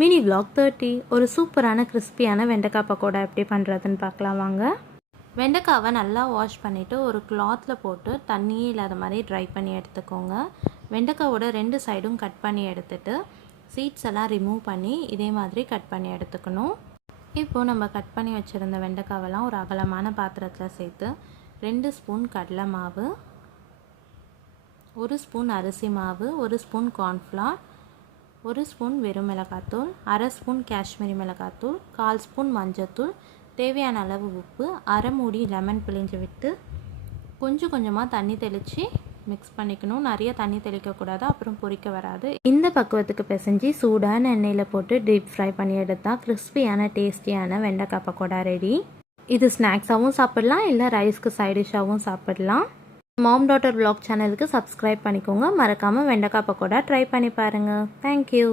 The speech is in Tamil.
மினி vlog 30 ஒரு சூப்பரான கிறிஸ்பியான வெண்டைக்காய் பக்கோடா எப்படி பண்ணுறதுன்னு பார்க்கலாம் வாங்க. வெண்டைக்காவை நல்லா வாஷ் பண்ணிவிட்டு ஒரு கிளாத்தில் போட்டு தண்ணியே இல்லாத மாதிரி ட்ரை பண்ணி எடுத்துக்கோங்க. வெண்டைக்காவோட 2 சைடும் கட் பண்ணி எடுத்துட்டு சீட்ஸ் எல்லாம் ரிமூவ் பண்ணி இதே மாதிரி கட் பண்ணி எடுத்துக்கணும். இப்போது நம்ம கட் பண்ணி வச்சுருந்த வெண்டைக்காவெல்லாம் ஒரு அகலமான பாத்திரத்தில் சேர்த்து 2 ஸ்பூன் கடலை மாவு, 1 ஸ்பூன் அரிசி மாவு, 1 ஸ்பூன் கார்ன்ஃப்ளவர், 1 ஸ்பூன் வெறும் மிளகாத்தூள், அரை ஸ்பூன் காஷ்மீரி மிளகாத்தூள், 1/4 ஸ்பூன் மஞ்சத்தூள், தேவையான அளவு உப்பு, அரை மூடி லெமன் பிழிஞ்சு விட்டு கொஞ்சம் கொஞ்சமாக தண்ணி தெளித்து மிக்ஸ் பண்ணிக்கணும். நிறைய தண்ணி தெளிக்கக்கூடாது, அப்புறம் பொரிக்க வராது. இந்த பக்குவத்துக்கு பிசைஞ்சு சூடான எண்ணெயில் போட்டு டீப் ஃப்ரை பண்ணி எடுத்தால் கிறிஸ்பியான டேஸ்டியான வெண்டைக்காய் பக்கோடா ரெடி. இது ஸ்நாக்ஸாகவும் சாப்பிடலாம், இல்லை ரைஸ்க்கு சைட் டிஷ்ஷாகவும் சாப்பிடலாம். மாம் டாட்டர் vlog சேனலுக்கு சப்ஸ்கிரைப் பண்ணிக்கோங்க. மறக்காமல் வெண்டைக்காய் பக்கோடா ட்ரை பண்ணி பாருங்கள். தேங்க்யூ.